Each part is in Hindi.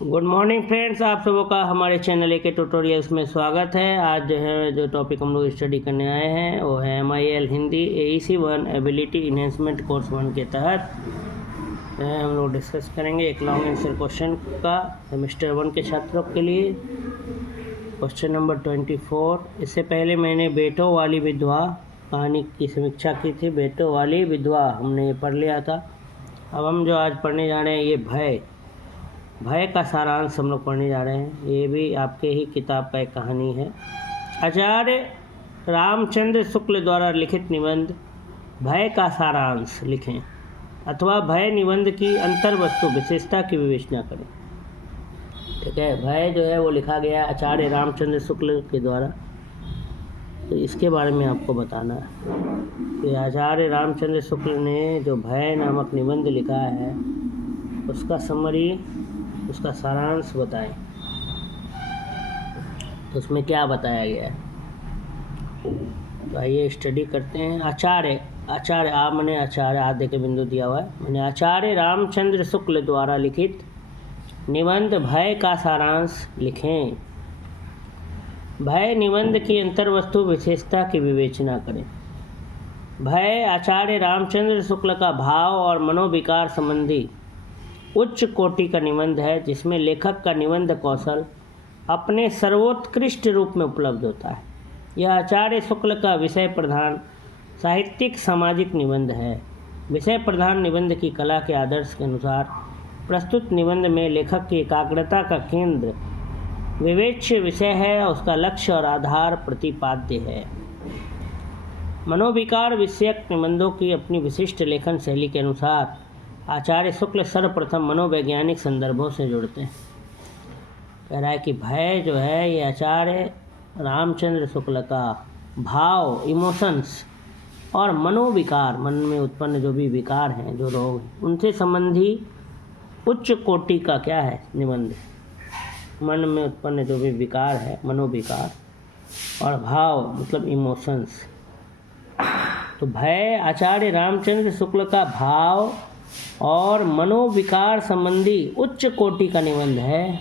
गुड मॉर्निंग फ्रेंड्स, आप सबों का हमारे चैनल के ट्यूटोरियल्स में स्वागत है। आज जो टॉपिक हम लोग स्टडी करने आए हैं वो है MIL Hindi AEC 1 ability enhancement course 1 के तहत हम लोग डिस्कस करेंगे एक लॉन्ग आंसर क्वेश्चन का सेमेस्टर 1 के छात्रों के लिए। Question number 24। इससे पहले मैंने बेटों वाली विधवा कहानी की समीक्षा की थी। बेटों वाली विधवा हमने पढ़ लिया था। अब हम जो आज पढ़ने जा रहे हैं ये भय का सारांश हम लोग पढ़ने जा रहे हैं। ये भी आपके ही किताब का एक कहानी है। आचार्य रामचंद्र शुक्ल द्वारा लिखित निबंध भय का सारांश लिखें अथवा भय निबंध की अंतर वस्तु विशेषता की विवेचना करें। ठीक है, भय जो है वो लिखा गया है आचार्य रामचंद्र शुक्ल के द्वारा। तो इसके बारे में आपको बताना है कि आचार्य रामचंद्र शुक्ल ने जो भय नामक निबंध लिखा है उसका समरी, उसका सारांश बताएं। तो उसमें क्या बताया गया है, तो आइए स्टडी करते हैं। आचार्य आ मैंने आचार्य आधे के बिंदु दिया हुआ है। मैंने आचार्य रामचंद्र शुक्ल द्वारा लिखित निबंध भय का सारांश लिखें। भय निबंध की अंतर्वस्तु विशेषता की विवेचना करें। भय आचार्य रामचंद्र शुक्ल का भाव और मनोविकार संबंधी उच्च कोटि का निबंध है, जिसमें लेखक का निबंध कौशल अपने सर्वोत्कृष्ट रूप में उपलब्ध होता है। यह आचार्य शुक्ल का विषय प्रधान साहित्यिक सामाजिक निबंध है। विषय प्रधान निबंध की कला के आदर्श के अनुसार प्रस्तुत निबंध में लेखक की एकाग्रता का केंद्र विवेच्य विषय है, उसका लक्ष्य और आधार प्रतिपाद्य है। मनोविकार विषयक निबंधों की अपनी विशिष्ट लेखन शैली के अनुसार आचार्य शुक्ल सर्वप्रथम मनोवैज्ञानिक संदर्भों से जुड़ते हैं। कह रहा है कि भय जो है ये आचार्य रामचंद्र शुक्ल का भाव, इमोशंस और मनोविकार, मन में उत्पन्न जो भी विकार हैं, जो रोग हैं, उनसे संबंधी उच्च कोटि का क्या है निबंध। मन में उत्पन्न जो भी विकार है, मनोविकार, और भाव मतलब इमोशंस। तो भय आचार्य रामचंद्र शुक्ल का भाव और मनोविकार संबंधी उच्च कोटि का निबंध है,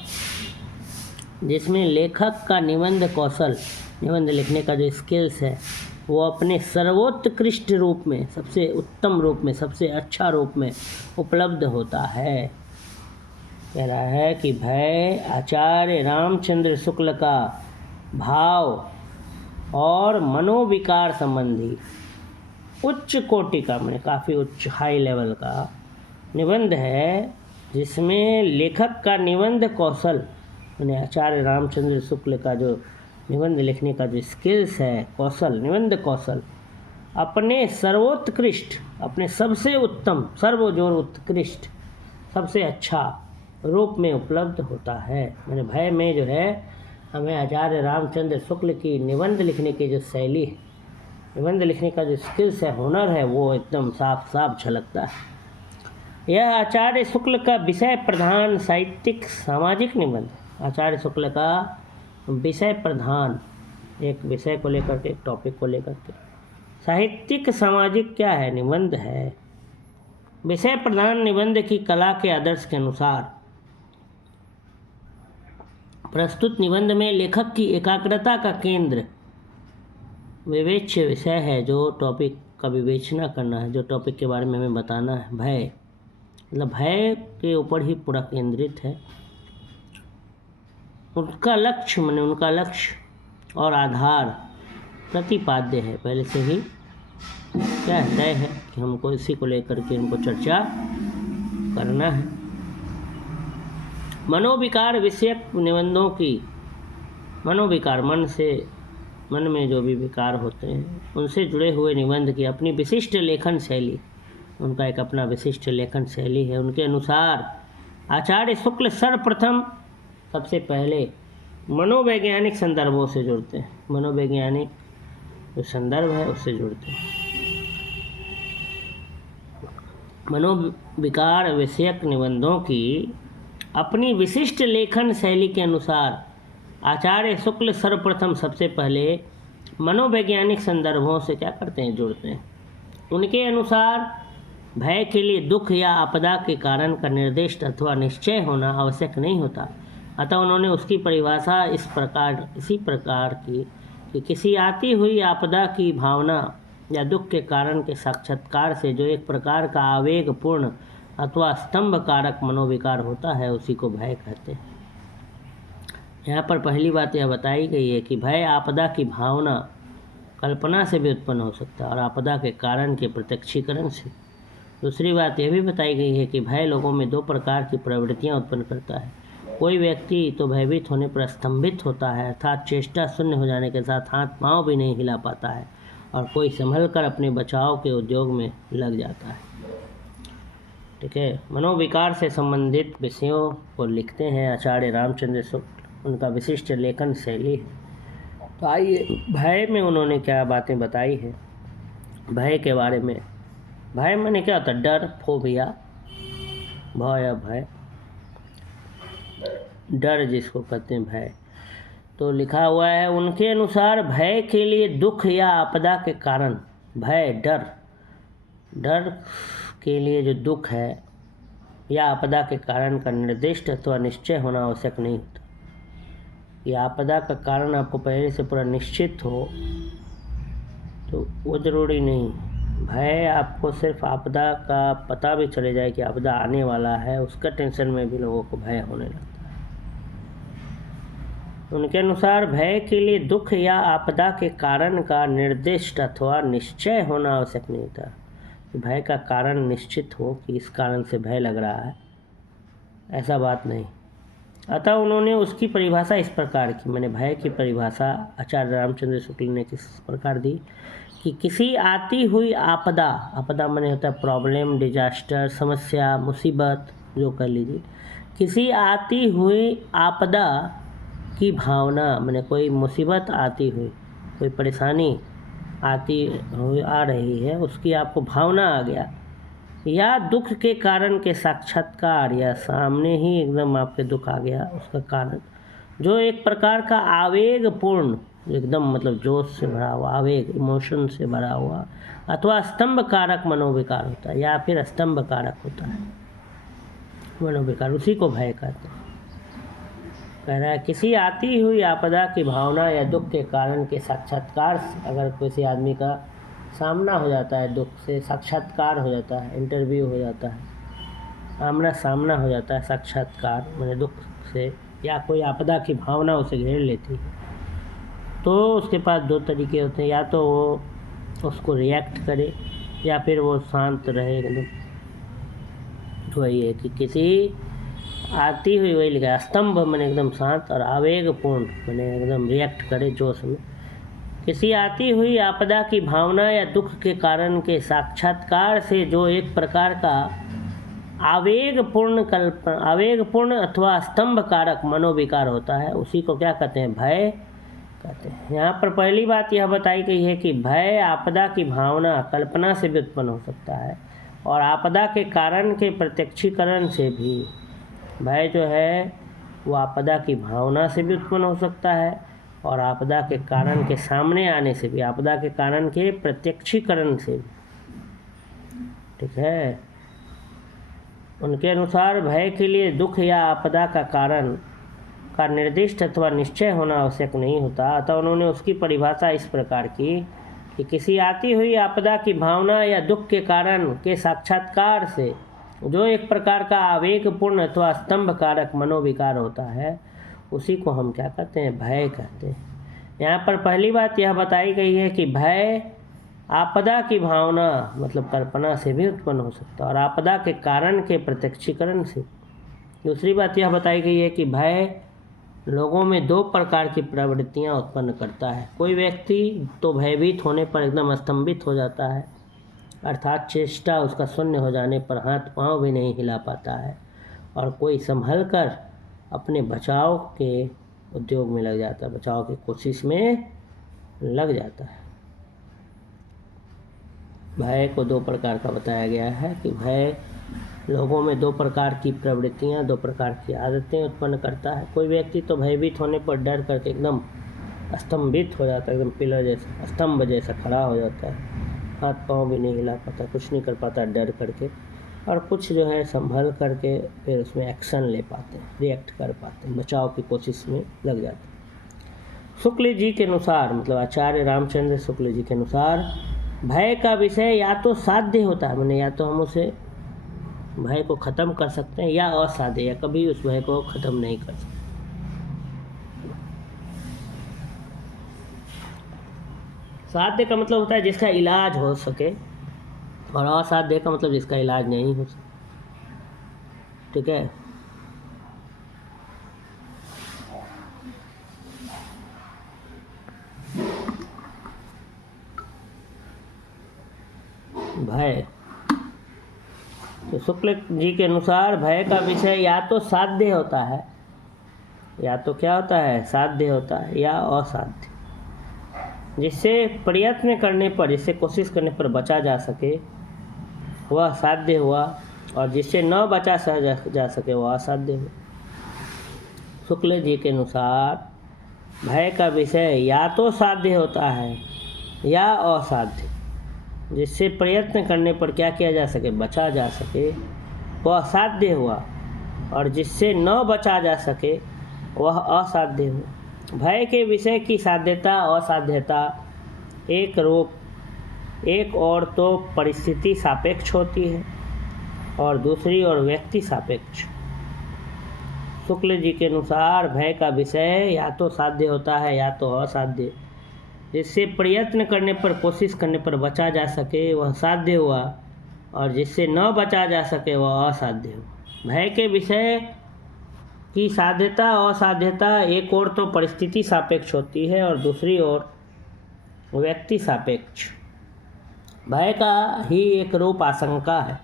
जिसमें लेखक का निबंध कौशल, निबंध लिखने का जो स्किल्स है, वो अपने सर्वोत्कृष्ट रूप में, सबसे उत्तम रूप में, सबसे अच्छा रूप में उपलब्ध होता है। कह रहा है कि भय आचार्य रामचंद्र शुक्ल का भाव और मनोविकार संबंधी उच्च कोटि का, मैंने काफ़ी उच्च हाई लेवल का निबंध है, जिसमें लेखक का निबंध कौशल, मैंने आचार्य रामचंद्र शुक्ल का जो निबंध लिखने का जो स्किल्स है, कौशल, निबंध कौशल, अपने सर्वोत्कृष्ट, अपने सबसे उत्तम, सर्वजोर उत्कृष्ट, सबसे अच्छा रूप में उपलब्ध होता है। मैंने भय में जो है हमें आचार्य रामचंद्र शुक्ल की निबंध लिखने की जो शैली है, निबंध लिखने का जो स्किल्स है, हुनर है, वो एकदम साफ साफ झलकता है। यह आचार्य शुक्ल का विषय प्रधान साहित्यिक सामाजिक निबंध। आचार्य शुक्ल का विषय प्रधान, एक विषय को लेकर के, एक टॉपिक को लेकर के, साहित्यिक सामाजिक क्या है, निबंध है। विषय प्रधान निबंध की कला के आदर्श के अनुसार प्रस्तुत निबंध में लेखक की एकाग्रता का केंद्र विवेच्य विषय है, जो टॉपिक का विवेचना करना है, जो टॉपिक के बारे में हमें बताना है। भय मतलब भय के ऊपर ही पूरा केंद्रित है। उनका लक्ष्य, माने उनका लक्ष्य और आधार प्रतिपाद्य है, पहले से ही क्या तय है कि हमको इसी को लेकर के इनको चर्चा करना है। मनोविकार विषयक निबंधों की, मनोविकार मन से, मन में जो भी विकार होते हैं उनसे जुड़े हुए निबंध की अपनी विशिष्ट लेखन शैली, उनका एक अपना विशिष्ट लेखन शैली है। उनके अनुसार आचार्य शुक्ल सर्वप्रथम, सबसे पहले मनोवैज्ञानिक संदर्भों से जुड़ते हैं। मनोवैज्ञानिक जो संदर्भ है उससे जुड़ते हैं। मनोविकार विषयक निबंधों की अपनी विशिष्ट लेखन शैली के अनुसार आचार्य शुक्ल सर्वप्रथम, सबसे पहले मनोवैज्ञानिक संदर्भों से क्या करते हैं, जुड़ते हैं। उनके अनुसार भय के लिए दुख या आपदा के कारण का निर्दिष्ट अथवा निश्चय होना आवश्यक नहीं होता, अतः उन्होंने उसकी परिभाषा इसी प्रकार की कि किसी आती हुई आपदा की भावना या दुख के कारण के साक्षात्कार से जो एक प्रकार का आवेगपूर्ण अथवा स्तंभ कारक मनोविकार होता है, उसी को भय कहते हैं। यहाँ पर पहली बात यह बताई गई है कि भय आपदा की भावना कल्पना से भी उत्पन्न हो सकता है और आपदा के कारण के प्रत्यक्षीकरण से। दूसरी बात यह भी बताई गई है कि भय लोगों में दो प्रकार की प्रवृत्तियाँ उत्पन्न करता है। कोई व्यक्ति तो भयभीत होने पर स्तंभित होता है, अर्थात चेष्टा शून्य हो जाने के साथ हाथ पांव भी नहीं हिला पाता है, और कोई संभल कर अपने बचाव के उद्योग में लग जाता है। ठीक है, मनोविकार से संबंधित विषयों को लिखते हैं आचार्य रामचंद्र शुक्ल, उनका विशिष्ट लेखन शैली है। तो आइए भय में उन्होंने क्या बातें बताई है भय के बारे में। भय माने क्या होता है? डर, फोबिया, भय, भय, डर जिसको कहते हैं भय। तो लिखा हुआ है, उनके अनुसार भय के लिए दुख या आपदा के कारण, भय डर के लिए जो दुख है या आपदा के कारण का निर्दिष्ट अथवा निश्चय होना आवश्यक नहीं होता। या आपदा का कारण आपको पहले से पूरा निश्चित हो तो वो ज़रूरी नहीं। भय आपको सिर्फ आपदा का पता भी चले जाए कि आपदा आने वाला है, उसका टेंशन में भी लोगों को भय होने लगता है। उनके अनुसार भय के लिए दुख या आपदा के कारण का निर्दिष्ट अथवा निश्चय होना आवश्यक नहीं होता। भय का कारण निश्चित हो कि इस कारण से भय लग रहा है, ऐसा बात नहीं। अतः उन्होंने उसकी परिभाषा इस प्रकार की, मैंने भय की परिभाषा आचार्य रामचंद्र शुक्ल ने किस प्रकार दी कि किसी आती हुई आपदा, आपदा माने होता है प्रॉब्लम, डिजास्टर, समस्या, मुसीबत जो कर लीजिए, किसी आती हुई आपदा की भावना, मैंने कोई मुसीबत आती हुई, कोई परेशानी आ रही है, उसकी आपको भावना आ गया, या दुख के कारण के साक्षात्कार, या सामने ही एकदम आपके दुख आ गया उसका कारण, जो एक प्रकार का आवेगपूर्ण, एकदम मतलब जोश से भरा हुआ, आवेग, इमोशन से भरा हुआ अथवा स्तंभ कारक मनोविकार होता है, या फिर स्तंभ कारक होता है मनोविकार, उसी को भय कहते हैं। कह रहा है किसी आती हुई आपदा की भावना या दुख के कारण के साक्षात्कार से, अगर किसी आदमी का सामना हो जाता है, दुख से साक्षात्कार हो जाता है, इंटरव्यू हो जाता है, आमना सामना हो जाता है, साक्षात्कार मैंने दुख से, या कोई आपदा की भावना उसे घेर लेती है, तो उसके पास दो तरीके होते हैं, या तो वो उसको रिएक्ट करे या फिर वो शांत रहे एकदम। तो वही है कि किसी आती हुई, वही लिखा है स्तंभ मैंने एकदम शांत, और आवेगपूर्ण मैंने एकदम रिएक्ट करे जोश में। किसी आती हुई आपदा की भावना या दुख के कारण के साक्षात्कार से जो एक प्रकार का आवेगपूर्ण अथवा स्तंभ कारक मनोविकार होता है, उसी को क्या कहते हैं? भय कहते हैं। यहाँ पर पहली बात यह बताई गई है कि भय आपदा की भावना कल्पना से भी उत्पन्न हो सकता है, और आपदा के कारण के प्रत्यक्षीकरण से भी। भय जो है वो आपदा की भावना से भी उत्पन्न हो सकता है, और आपदा के कारण के सामने आने से भी, आपदा के कारण के प्रत्यक्षीकरण से भी। ठीक है, उनके अनुसार भय के लिए दुख या आपदा का कारण का निर्दिष्ट अथवा निश्चय होना आवश्यक नहीं होता, अतः उन्होंने उसकी परिभाषा इस प्रकार की कि किसी आती हुई आपदा की भावना या दुख के कारण के साक्षात्कार से जो एक प्रकार का आवेगपूर्ण अथवा स्तंभ कारक मनोविकार होता है, उसी को हम क्या कहते हैं? भय कहते हैं। यहाँ पर पहली बात यह बताई गई है कि भय आपदा की भावना मतलब कल्पना से भी उत्पन्न हो सकता है, और आपदा के कारण के प्रत्यक्षीकरण से। दूसरी बात यह बताई गई है कि भय लोगों में दो प्रकार की प्रवृत्तियाँ उत्पन्न करता है। कोई व्यक्ति तो भयभीत होने पर एकदम स्तंभित हो जाता है, अर्थात चेष्टा उसका शून्य हो जाने पर हाथ पांव भी नहीं हिला पाता है, और कोई संभल कर अपने बचाव के उद्योग में लग जाता है, बचाव की कोशिश में लग जाता है। भय को दो प्रकार का बताया गया है कि भय लोगों में दो प्रकार की प्रवृत्तियां, दो प्रकार की आदतें उत्पन्न करता है। कोई व्यक्ति तो भयभीत होने पर डर करके एकदम स्तंभित हो जाता है, एकदम पिलर जैसा, स्तंभ जैसा खड़ा हो जाता है, हाथ पाँव भी नहीं हिला पाता, कुछ नहीं कर पाता डर करके, और कुछ जो है संभल करके फिर उसमें एक्शन ले पाते हैं, रिएक्ट कर पाते हैं, बचाव की कोशिश में लग जाते हैं। शुक्ल जी के अनुसार, मतलब आचार्य रामचंद्र शुक्ल जी के अनुसार, भय का विषय या तो साध्य होता है, माने या तो हम उसे भय को ख़त्म कर सकते हैं, या असाध्य, या कभी उस भय को ख़त्म नहीं कर सकते। साध्य का मतलब होता है जिसका इलाज हो सके, और असाध्य का मतलब जिसका इलाज नहीं हो सके। ठीक है। भय, तो शुक्ल जी के अनुसार भय का विषय या तो साध्य होता है, या तो क्या होता है, साध्य होता है, या असाध्य। जिससे प्रयत्न करने पर, जिससे कोशिश करने पर बचा जा सके वह साध्य हुआ, और जिससे न बचा जा सके वह असाध्य हुआ। शुक्ल जी के अनुसार भय का विषय या तो साध्य होता है या असाध्य। जिससे प्रयत्न करने पर क्या किया जा सके, बचा जा सके, वह साध्य हुआ, और जिससे न बचा जा सके वह असाध्य हुआ। भय के विषय की साध्यता असाध्यता एक रूप, एक और तो परिस्थिति सापेक्ष होती है और दूसरी ओर व्यक्ति सापेक्ष। शुक्ल जी के अनुसार भय का विषय या तो साध्य होता है या तो असाध्य। जिससे प्रयत्न करने पर, कोशिश करने पर बचा जा सके वह साध्य हुआ, और जिससे न बचा जा सके वह असाध्य हुआ। भय के विषय की साध्यता असाध्यता एक ओर तो परिस्थिति सापेक्ष होती है और दूसरी ओर व्यक्ति सापेक्ष। भय का ही एक रूप आशंका है।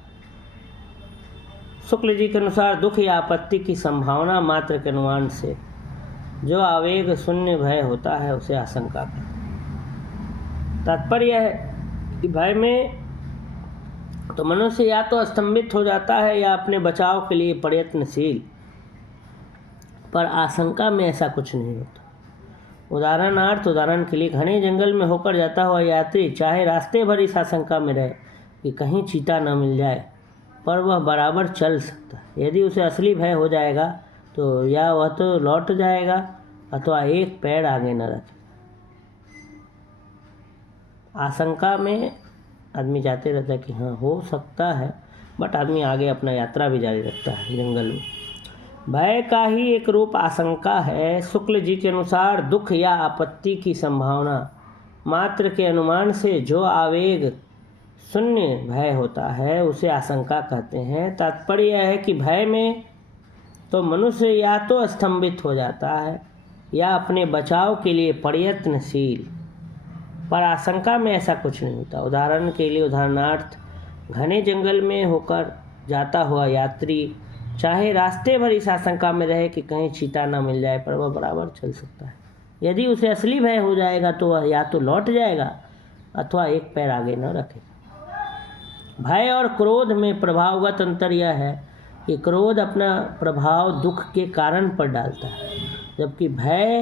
शुक्ल जी के अनुसार दुख या आपत्ति की संभावना मात्र के अनुमान से जो आवेग शून्य भय होता है उसे आशंका कहते हैं। तात्पर्य है कि भय में तो मनुष्य या तो स्तंभित हो जाता है या अपने बचाव के लिए प्रयत्नशील, पर आशंका में ऐसा कुछ नहीं होता। उदाहरण के लिए घने जंगल में होकर जाता हुआ यात्री चाहे रास्ते भर इस आशंका में रहे कि कहीं चीता न मिल जाए, पर वह बराबर चल सकता है। यदि उसे असली भय हो जाएगा तो या वह तो लौट जाएगा अथवा एक पैर आगे न रखे। आशंका में आदमी जाते रहता है कि हाँ हो सकता है, बट आदमी आगे अपना यात्रा भी जारी रखता है जंगल में। भय का ही एक रूप आशंका है। शुक्ल जी के अनुसार दुख या आपत्ति की संभावना मात्र के अनुमान से जो आवेग शून्य भय होता है उसे आशंका कहते हैं। तात्पर्य यह है कि भय में तो मनुष्य या तो स्तंभित हो जाता है या अपने बचाव के लिए प्रयत्नशील, पर आशंका में ऐसा कुछ नहीं होता। उदाहरणार्थ घने जंगल में होकर जाता हुआ यात्री चाहे रास्ते भर इस आशंका में रहे कि कहीं चीता ना मिल जाए, पर वह बराबर चल सकता है। यदि उसे असली भय हो जाएगा तो वह या तो लौट जाएगा अथवा एक पैर आगे न रखेगा। भय और क्रोध में प्रभावगत अंतर यह है कि क्रोध अपना प्रभाव दुख के कारण पर डालता है, जबकि भय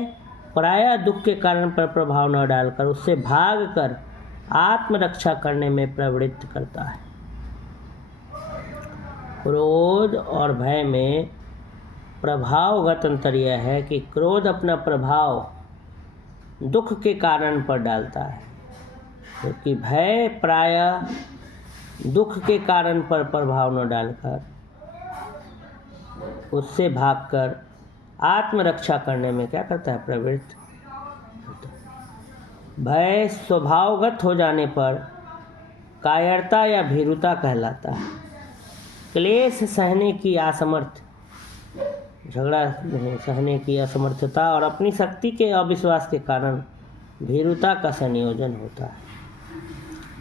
प्रायः दुख के कारण पर प्रभाव न डालकर उससे भागकर आत्मरक्षा करने में प्रवृत्त करता है। क्रोध और भय में प्रभावगत अंतर यह है कि क्रोध अपना प्रभाव दुख के कारण पर डालता है, जबकि भय प्रायः दुख के कारण पर प्रभाव न डालकर उससे भागकर आत्मरक्षा करने में क्या करता है, प्रवृत्त होता है। भय स्वभावगत हो जाने पर कायरता या भीरुता कहलाता है। क्लेश सहने की असमर्थ, झगड़ा सहने की असमर्थता और अपनी शक्ति के अविश्वास के कारण भीरुता का संयोजन होता है।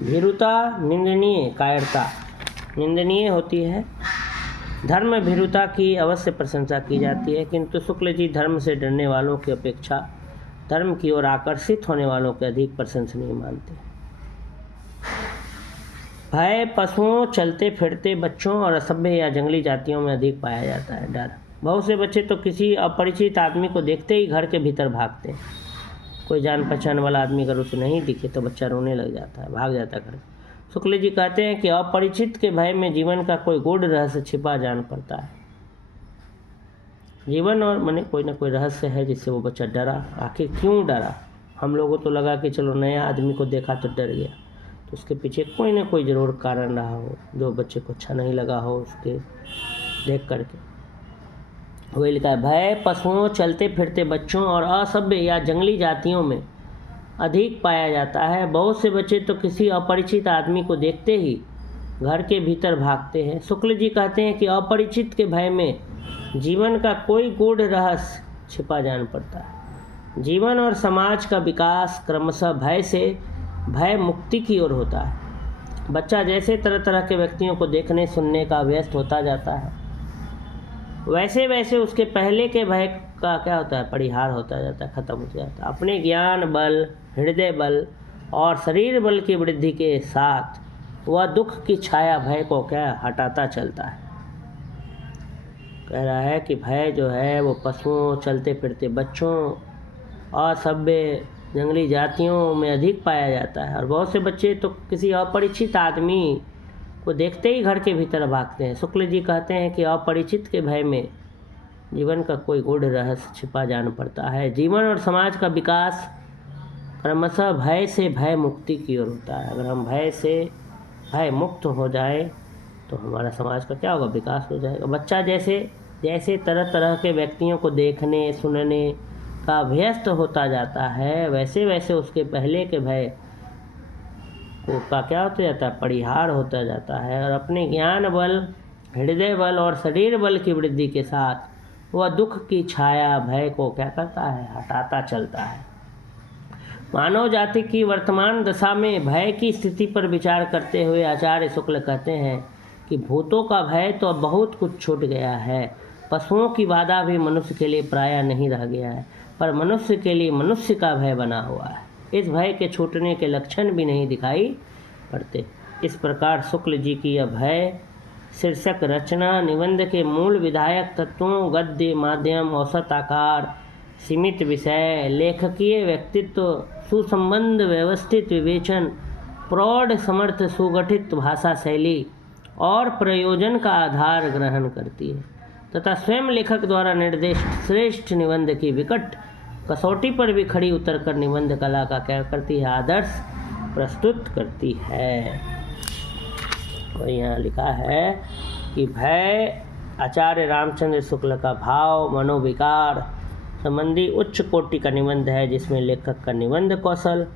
भीरुता निंदनीय, कायरता निंदनीय होती है। धर्म भीरुता की अवश्य प्रशंसा की जाती है, किंतु शुक्ल जी धर्म से डरने वालों की अपेक्षा धर्म की ओर आकर्षित होने वालों के अधिक प्रशंसनीय मानते हैं। भय पशुओं, चलते फिरते बच्चों और असभ्य या जंगली जातियों में अधिक पाया जाता है। डर, बहुत से बच्चे तो किसी अपरिचित आदमी को देखते ही घर के भीतर भागते हैं। कोई जान पहचान वाला आदमी अगर उसे नहीं दिखे तो बच्चा रोने लग जाता है, भाग जाता है घर। शुक्ल जी कहते हैं कि अपरिचित के भय में जीवन का कोई गूढ़ रहस्य छिपा जान पड़ता है। जीवन और मने कोई ना कोई रहस्य है जिससे वो बच्चा डरा। आखिर क्यों डरा? हम लोगों को लगा कि चलो नया आदमी को देखा तो डर गया, तो उसके पीछे कोई ना कोई ज़रूर कारण रहा हो जो बच्चे को अच्छा नहीं लगा हो उसके देख करके। वही लिखा है, भय पशुओं, चलते फिरते बच्चों और असभ्य या जंगली जातियों में अधिक पाया जाता है। बहुत से बच्चे तो किसी अपरिचित आदमी को देखते ही घर के भीतर भागते हैं। शुक्ल जी कहते हैं कि अपरिचित के भय में जीवन का कोई गूढ़ रहस्य छिपा जान पड़ता है। जीवन और समाज का विकास क्रमशः भय से भय मुक्ति की ओर होता है। बच्चा जैसे तरह तरह के व्यक्तियों को देखने सुनने का व्यस्त होता जाता है, वैसे वैसे उसके पहले के भय का क्या होता है, परिहार होता जाता है, खत्म हो जाता है। अपने ज्ञान बल, हृदय बल और शरीर बल की वृद्धि के साथ वह दुख की छाया भय को क्या हटाता चलता है। कह रहा है कि भय जो है वो पशुओं, चलते फिरते बच्चों और सभ्य जंगली जातियों में अधिक पाया जाता है। और बहुत से बच्चे तो किसी अपरिचित आदमी को देखते ही घर के भीतर भागते हैं। शुक्ल जी कहते हैं कि अपरिचित के भय में जीवन का कोई गूढ़ रहस्य छिपा जान पड़ता है। जीवन और समाज का विकास क्रमशः भय से भय मुक्ति की ओर होता है। अगर हम भय से भय मुक्त हो जाए तो हमारा समाज का क्या होगा, विकास हो जाएगा। बच्चा जैसे जैसे तरह तरह के व्यक्तियों को देखने सुनने का व्यस्त होता जाता है, वैसे वैसे उसके पहले के भय का क्या होता जाता है, परिहार होता जाता है। और अपने ज्ञान बल, हृदय बल और शरीर बल की वृद्धि के साथ वह दुख की छाया भय को क्या करता है, हटाता चलता है। मानव जाति की वर्तमान दशा में भय की स्थिति पर विचार करते हुए आचार्य शुक्ल कहते हैं कि भूतों का भय तो अब बहुत कुछ छूट गया है। पशुओं की बाधा भी मनुष्य के लिए प्रायः नहीं रह गया है, पर मनुष्य के लिए मनुष्य का भय बना हुआ है। इस भय के छूटने के लक्षण भी नहीं दिखाई पड़ते। इस प्रकार शुक्ल जी की यह भय शीर्षक रचना निबंध के मूल विधायक तत्वों, गद्य, माध्यम, औसत आकार, सीमित विषय, लेखकीय व्यक्तित्व, सुसंबंध, व्यवस्थित विवेचन, प्रौढ़ समर्थ सुगठित भाषा शैली और प्रयोजन का आधार ग्रहण करती है तथा स्वयं लेखक द्वारा निर्देशित श्रेष्ठ निबंध की विकट कसौटी पर भी खड़ी उतरकर निबंध कला का क्या करती है, आदर्श प्रस्तुत करती है। और यहाँ लिखा है कि भय आचार्य रामचंद्र शुक्ल का भाव मनोविकार संबंधी उच्च कोटि का निबंध है, जिसमें लेखक का निबंध कौशल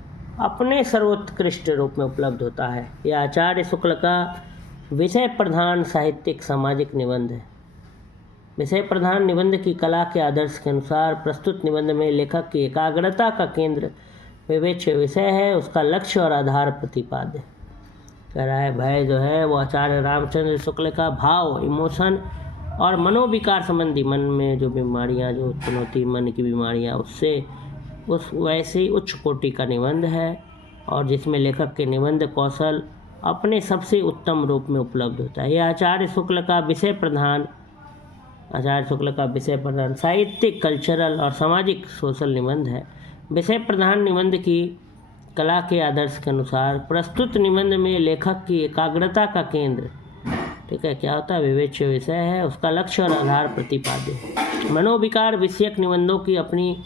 अपने सर्वोत्कृष्ट रूप में उपलब्ध होता है। यह आचार्य शुक्ल का विषय प्रधान साहित्यिक सामाजिक निबंध है। विषय प्रधान निबंध की कला के आदर्श के अनुसार प्रस्तुत निबंध में लेखक की एकाग्रता का केंद्र विवेच्य विषय है, उसका लक्ष्य और आधार प्रतिपाद्य। कह रहा है भय जो है वो आचार्य रामचंद्र शुक्ल का भाव, इमोशन और मनोविकार संबंधी, मन में जो बीमारियां जो उत्पन्न होती, मन की बीमारियां, उससे उस वैसी उच्च कोटि का निबंध है और जिसमें लेखक के निबंध कौशल अपने सबसे उत्तम रूप में उपलब्ध होता है। यह आचार्य शुक्ल का विषय प्रधान साहित्यिक, कल्चरल और सामाजिक सोशल निबंध है। विषय प्रधान निबंध की कला के आदर्श के अनुसार प्रस्तुत निबंध में लेखक की एकाग्रता का केंद्र, ठीक है, क्या होता है, विवेच्य विषय है, उसका लक्ष्य और आधार प्रतिपाद्य है। मनोविकार विषयक निबंधों की अपनी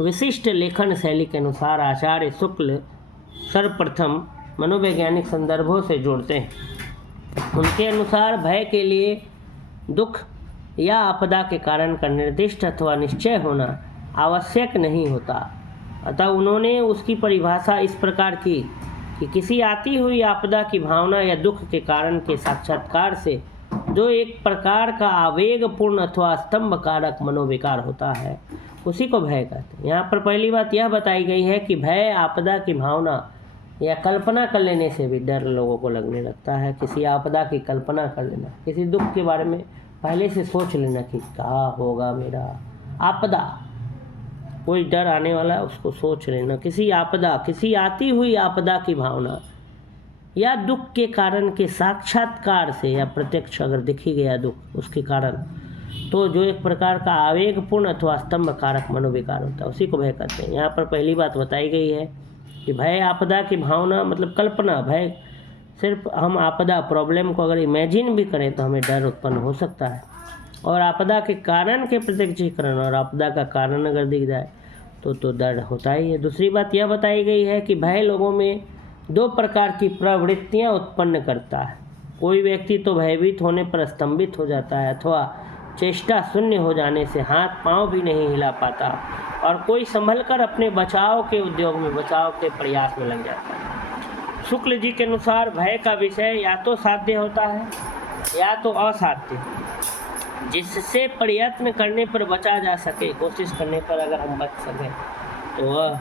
विशिष्ट लेखन शैली के अनुसार आचार्य शुक्ल सर्वप्रथम मनोवैज्ञानिक संदर्भों से जोड़ते हैं। उनके अनुसार भय के लिए दुख या आपदा के कारण का निर्दिष्ट अथवा निश्चय होना आवश्यक नहीं होता। अतः उन्होंने उसकी परिभाषा इस प्रकार की कि किसी आती हुई आपदा की भावना या दुख के कारण के साक्षात्कार से जो एक प्रकार का आवेगपूर्ण अथवा स्तंभकारक मनोविकार होता है, उसी को भय कहते हैं। यहाँ पर पहली बात यह बताई गई है कि भय आपदा की भावना या कल्पना कर लेने से भी डर लोगों को लगने लगता है। किसी आपदा की कल्पना कर लेना, किसी दुख के बारे में पहले से सोच लेना कि क्या होगा मेरा, आपदा, कोई डर आने वाला है उसको सोच लेना, किसी आपदा, किसी आती हुई आपदा की भावना या दुख के कारण के साक्षात्कार से या प्रत्यक्ष अगर दिखी गया दुख उसके कारण, तो जो एक प्रकार का आवेगपूर्ण अथवा स्तंभ कारक मनोविकार होता है, उसी को भय कहते हैं। यहाँ पर पहली बात बताई गई है कि भय आपदा की भावना मतलब कल्पना, भय सिर्फ हम आपदा प्रॉब्लम को अगर इमेजिन भी करें तो हमें डर उत्पन्न हो सकता है, और आपदा के कारण के प्रत्यक्षीकरण और आपदा का कारण अगर दिख जाए तो डर होता ही है। दूसरी बात यह बताई गई है कि भय लोगों में 2 प्रकार की प्रवृत्तियां उत्पन्न करता है। कोई व्यक्ति तो भयभीत होने पर स्तंभित हो जाता है अथवा चेष्टा शून्य हो जाने से हाथ पांव भी नहीं हिला पाता, और कोई संभलकर अपने बचाव के उद्योग में, बचाव के प्रयास में लग जाता है। शुक्ल जी के अनुसार भय का विषय या तो साध्य होता है या तो असाध्य, जिससे प्रयत्न करने पर बचा जा सके, कोशिश करने पर अगर हम बच सकें तो वह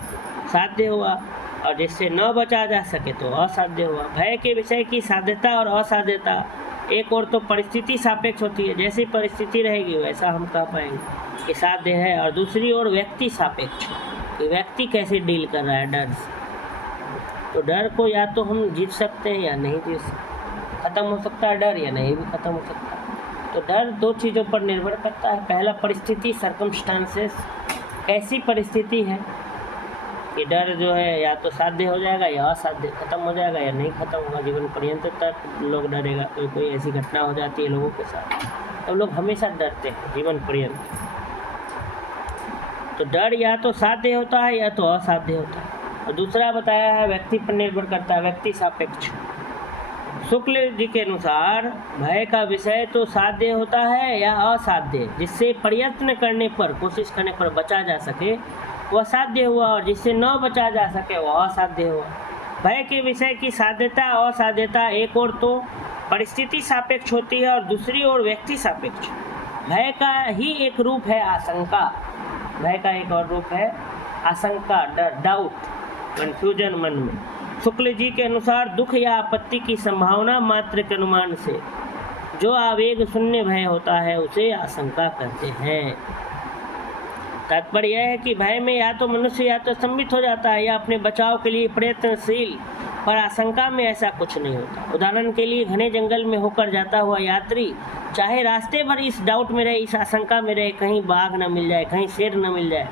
साध्य हुआ, और जिससे न बचा जा सके तो असाध्य हुआ। भय के विषय की साध्यता और असाध्यता एक और तो परिस्थिति सापेक्ष होती है, जैसी परिस्थिति रहेगी वैसा हम कह पाएंगे कि साध्य है, और दूसरी ओर व्यक्ति सापेक्ष, कि व्यक्ति कैसे डील कर रहा है डर से। तो डर को या तो हम जीत सकते हैं या नहीं जीत सकते, खत्म हो सकता है डर या नहीं भी खत्म हो सकता है। तो डर 2 चीज़ों पर निर्भर करता है। पहला परिस्थिति, सर्कमस्टांसेस, कैसी परिस्थिति है कि डर जो है या तो साध्य हो जाएगा या असाध्य, खत्म हो जाएगा या नहीं खत्म होगा, जीवन पर्यंत तक लोग डरेगा। कोई ऐसी घटना हो जाती है लोगों के साथ तो लोग हमेशा डरते हैं जीवन पर्यंत। तो डर या तो साध्य होता है या तो असाध्य होता है। और दूसरा बताया है व्यक्ति पर निर्भर करता है, व्यक्ति सापेक्ष। शुक्ल जी के अनुसार भय का विषय तो साध्य होता है या असाध्य, जिससे प्रयत्न करने पर, कोशिश करने पर बचा जा सके वह साध्य हुआ, और जिससे न बचा जा सके वह असाध्य हुआ। भय के विषय की साध्यता असाध्यता एक और तो परिस्थिति सापेक्ष होती है और दूसरी ओर व्यक्ति सापेक्ष। भय का ही एक रूप है आशंका, भय का एक और रूप है आशंका, डर, डाउट, कन्फ्यूजन मन में। शुक्ल जी के अनुसार दुख या आपत्ति की संभावना मात्र के अनुमान से जो आवेग शून्य भय होता है उसे आशंका कहते हैं। तात्पर्य यह है कि भय में या तो मनुष्य या तो स्तंभित हो जाता है या अपने बचाव के लिए प्रयत्नशील, पर आशंका में ऐसा कुछ नहीं होता। उदाहरण के लिए घने जंगल में होकर जाता हुआ यात्री चाहे रास्ते भर इस डाउट में रहे, इस आशंका में रहे, कहीं बाघ न मिल जाए, कहीं शेर न मिल जाए,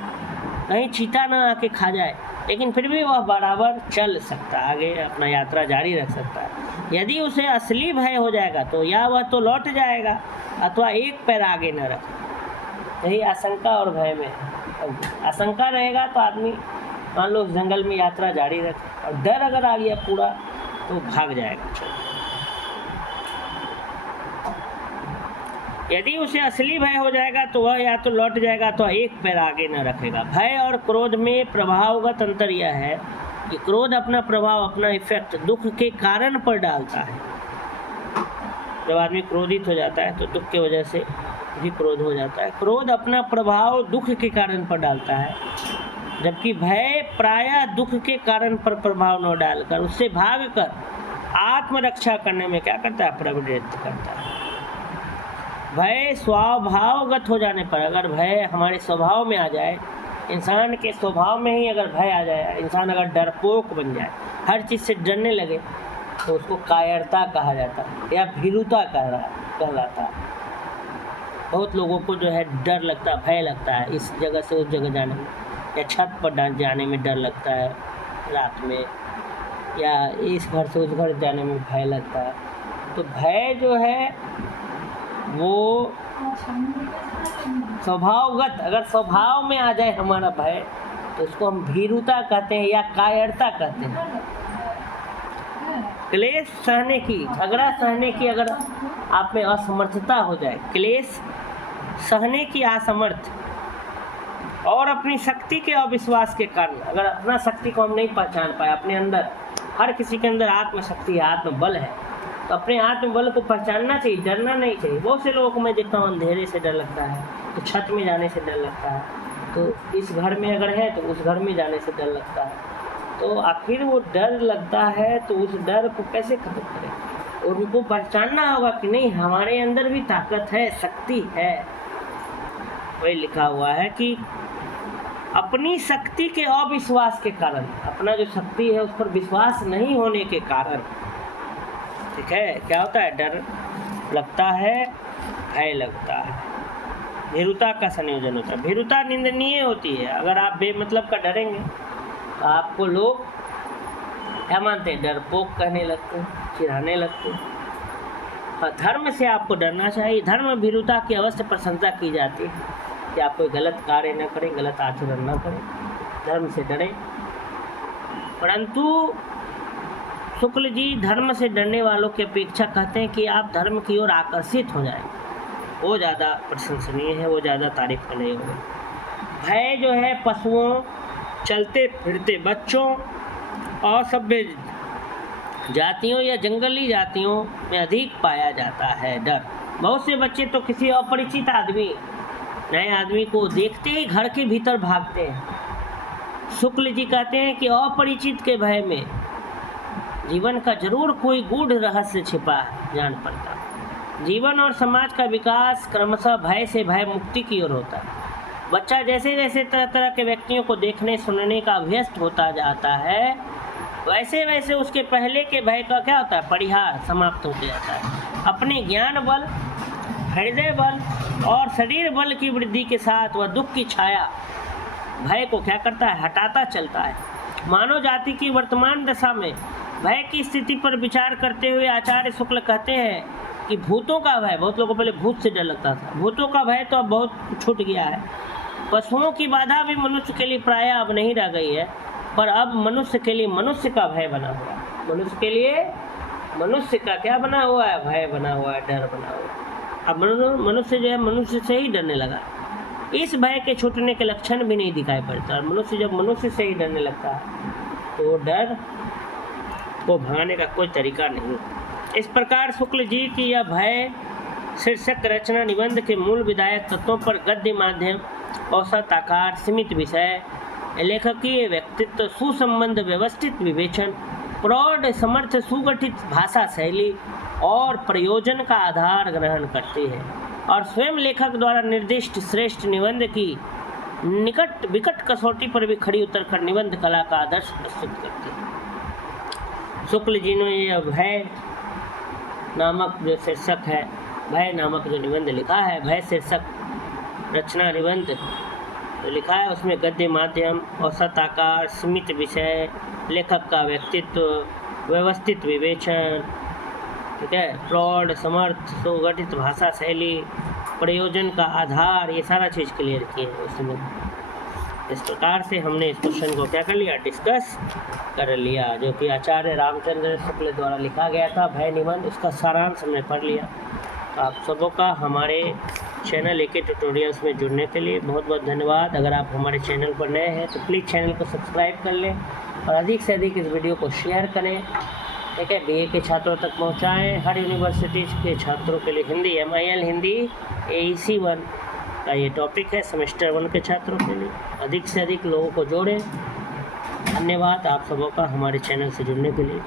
कहीं चीता न आके खा जाए, लेकिन फिर भी वह बराबर चल सकता है, आगे अपना यात्रा जारी रख सकता है। यदि उसे असली भय हो जाएगा तो या वह तो लौट जाएगा अथवा एक पैर आगे न रखेगा। यही आशंका और भय में है। आशंका रहेगा तो आदमी मान लो उस जंगल में यात्रा जारी रखे, और डर अगर आ गया पूरा तो भाग जाएगा। यदि उसे असली भय हो जाएगा तो वह या तो लौट जाएगा तो एक पैर आगे न रखेगा। भय और क्रोध में प्रभावगत अंतर यह है कि क्रोध अपना प्रभाव, अपना इफेक्ट दुख के कारण पर डालता है। जब आदमी क्रोधित हो जाता है तो दुख की वजह से भी क्रोध हो जाता है। क्रोध अपना प्रभाव दुख के कारण पर डालता है, जबकि भय प्रायः दुख के कारण पर प्रभाव न डालकर उससे भागकर आत्मरक्षा करने में क्या करता है, प्रवृत्त करता है। भय स्वभावगत हो जाने पर, अगर भय हमारे स्वभाव में आ जाए, इंसान के स्वभाव में ही अगर भय आ जाए, इंसान अगर डरपोक बन जाए, हर चीज़ से डरने लगे, तो उसको कायरता कहा जाता है या भीरुता कहलाता है। बहुत लोगों को जो है डर लगता है, भय लगता है इस जगह से उस जगह जाने में, या छत पर जाने में डर लगता है रात में, या इस घर से उस घर जाने में भय लगता है। तो भय जो है वो स्वभावगत, अगर स्वभाव में आ जाए हमारा भय तो उसको हम भीरुता कहते हैं या कायरता कहते हैं। क्लेश सहने की, झगड़ा सहने की अगर आप में असमर्थता हो जाए, क्लेश सहने की असमर्थ, और अपनी शक्ति के अविश्वास के कारण, अगर अपना शक्ति को हम नहीं पहचान पाए, अपने अंदर, हर किसी के अंदर आत्मशक्ति है, आत्मबल है, तो अपने आत्मबल को पहचानना चाहिए, डरना नहीं चाहिए। बहुत से लोगों को मैं देखता हूँ अंधेरे से डर लगता है, तो छत में जाने से डर लगता है, तो इस घर में अगर है तो उस घर में जाने से डर लगता है। तो आखिर वो डर लगता है तो उस डर को कैसे खत्म करें, और उनको पहचानना होगा कि नहीं, हमारे अंदर भी ताकत है, शक्ति है। वही लिखा हुआ है कि अपनी शक्ति के अविश्वास के कारण, अपना जो शक्ति है उस पर विश्वास नहीं होने के कारण, ठीक है, क्या होता है, डर लगता है, भय लगता है, भीरुता का संयोजन होता है। भीरुता निंदनीय होती है। अगर आप बेमतलब का डरेंगे तो आपको लोग क्या मानते हैं? डरपोक कहने लगते हैं, चिढ़ाने लगते हैं। हाँ, धर्म से आपको डरना चाहिए। धर्म भीरुता की अवश्य प्रशंसा की जाती है कि आप कोई गलत कार्य न करें, गलत आचरण न करें, धर्म से डरें। परंतु शुक्ल जी धर्म से डरने वालों की अपेक्षा कहते हैं कि आप धर्म की ओर आकर्षित हो जाएं, वो ज़्यादा प्रशंसनीय है, वो ज़्यादा तारीफ का नहीं होगा। भय जो है पशुओं, चलते फिरते बच्चों और सभ्य जातियों या जंगली जातियों में अधिक पाया जाता है डर। बहुत से बच्चे तो किसी अपरिचित आदमी, नए आदमी को देखते ही घर के भीतर भागते हैं। शुक्ल जी कहते हैं कि अपरिचित के भय में जीवन का जरूर कोई गूढ़ रहस्य छिपा है, जान पड़ता। जीवन और समाज का विकास क्रमशः भय से भय मुक्ति की ओर होता है। बच्चा जैसे जैसे तरह तरह के व्यक्तियों को देखने सुनने का अभ्यस्त होता जाता है, वैसे वैसे उसके पहले के भय का क्या होता है? परिहार समाप्त होते जाता है। अपने ज्ञान बल, हृदय बल और शरीर बल की वृद्धि के साथ वह दुख की छाया भय को क्या करता है? हटाता चलता है। मानव जाति की वर्तमान दशा में भय की स्थिति पर विचार करते हुए आचार्य शुक्ल कहते हैं कि भूतों का भय, बहुत लोगों को पहले भूत से डर लगता था, भूतों का भय तो अब बहुत छूट गया है। पशुओं की बाधा भी मनुष्य के लिए प्रायः अब नहीं रह गई है, पर अब मनुष्य के लिए मनुष्य का भय बना हुआ है। मनुष्य के लिए मनुष्य का क्या बना हुआ है? भय बना हुआ है, डर बना हुआ है। अब मनुष्य जो है मनुष्य से ही डरने लगा। इस भय के छूटने के लक्षण भी नहीं दिखाई पड़ता। और मनुष्य जब मनुष्य से ही डरने लगता है तो डर को भगाने का कोई तरीका नहीं। इस प्रकार शुक्ल जी की यह भय शीर्षक रचना निबंध के मूल विधायक तत्वों पर गद्य माध्यम, औसत आकार, सीमित विषय, लेखकीय व्यक्तित्व, सुसंबंध, व्यवस्थित विवेचन, प्रौढ़ समर्थ सुगठित भाषा शैली और प्रयोजन का आधार ग्रहण करती है और स्वयं लेखक द्वारा निर्दिष्ट श्रेष्ठ निबंध की निकट विकट कसौटी पर भी खड़ी उतरकर निबंध कला का आदर्श प्रस्तुत करती है। शुक्ल जी ने यह भय नामक जो शीर्षक है, भय नामक जो निबंध लिखा है, भय शीर्षक रचना निबंध जो लिखा है, उसमें गद्य माध्यम, औसत आकार, सीमित विषय, लेखक का व्यक्तित्व, व्यवस्थित विवेचन, ठीक है, प्रौढ़ समर्थ सुगठित भाषा शैली, प्रयोजन का आधार, ये सारा चीज़ क्लियर किए हैं उसमें। इस प्रकार से हमने इस क्वेश्चन को क्या कर लिया? डिस्कस कर लिया, जो कि आचार्य रामचंद्र शुक्ल द्वारा लिखा गया था भय निबंध, उसका सारांश हमने पढ़ लिया। तो आप सबों का हमारे चैनल एके ट्यूटोरियल्स में जुड़ने के लिए बहुत बहुत धन्यवाद। अगर आप हमारे चैनल पर नए हैं तो प्लीज़ चैनल को सब्सक्राइब कर लें और अधिक से अधिक इस वीडियो को शेयर करें, ठीक है, बीए के छात्रों तक पहुंचाएं। हर यूनिवर्सिटी के छात्रों के लिए हिंदी, MIL हिंदी AEC 1 का ये टॉपिक है, सेमेस्टर 1 के छात्रों के लिए। अधिक से अधिक लोगों को जोड़ें। धन्यवाद आप सबों का हमारे चैनल से जुड़ने के लिए।